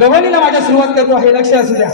गवळीला माझ्या सुरुवात करतो हे लक्ष असू द्या.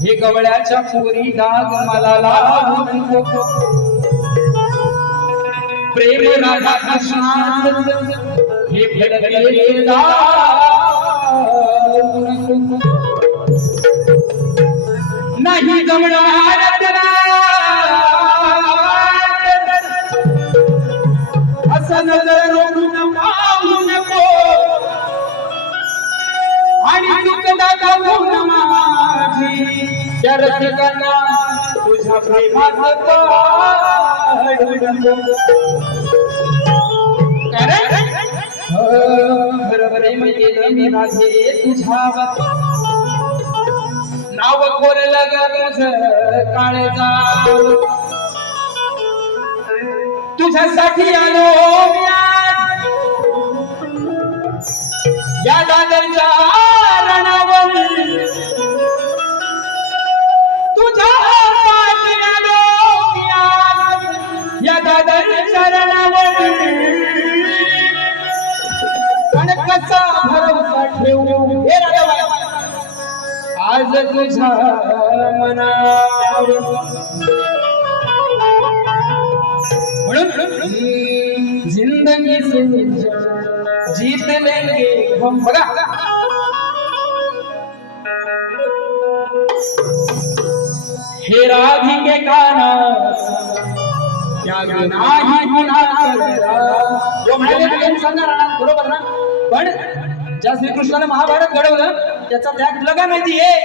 हे गवळ्याच्या पोरी डाग मला लावू नको प्रेम राधा कृष्णाचं हे फडकलेले लावू नाही जमणार नजर रोखून पाहू नको आणि दुःखदाता होऊन माझी. त्या रसिकांना तुझ्या प्रेमात कारण? हो, म्हणजे मी राधे नाव कोरलं ग तुझ काळजा तुझ्यासाठी आलो. या दादरच्या रणावर तुझ्या आलो. या दादरच्या रणावर पण कसा भरवसा ठेवू? हे आज तुझ्या मनावर. म्हणून जिंदगी से जीत लेंगे हम बघा. हे राधिके काना त्याग नाही गुन्हा म्हणाले ना, बरोबर ना? पण ज्या श्रीकृष्णाने महाभारत घडवलं त्याचा त्याग तुला काय माहिती आहे?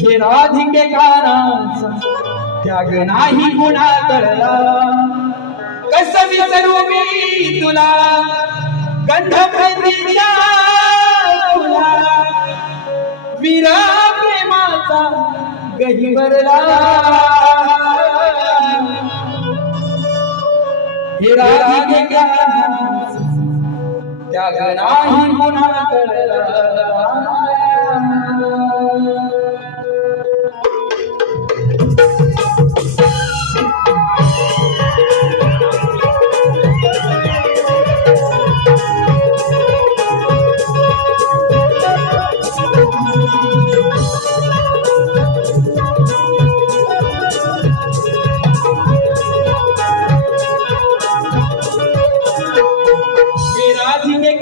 हे राधिके कानाचा त्याग नाही गुन्हा करला कस विसरू मी तुला गंध प्रेमीच्या तुला विरा प्रेमाचा गहिवरला हे त्याग नाही गुन्हा करला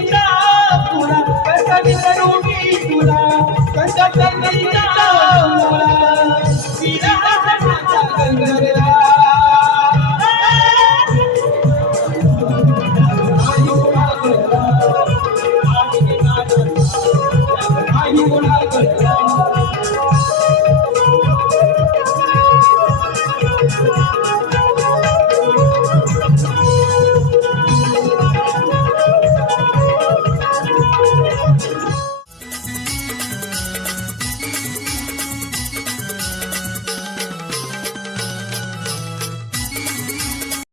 ¡Venga!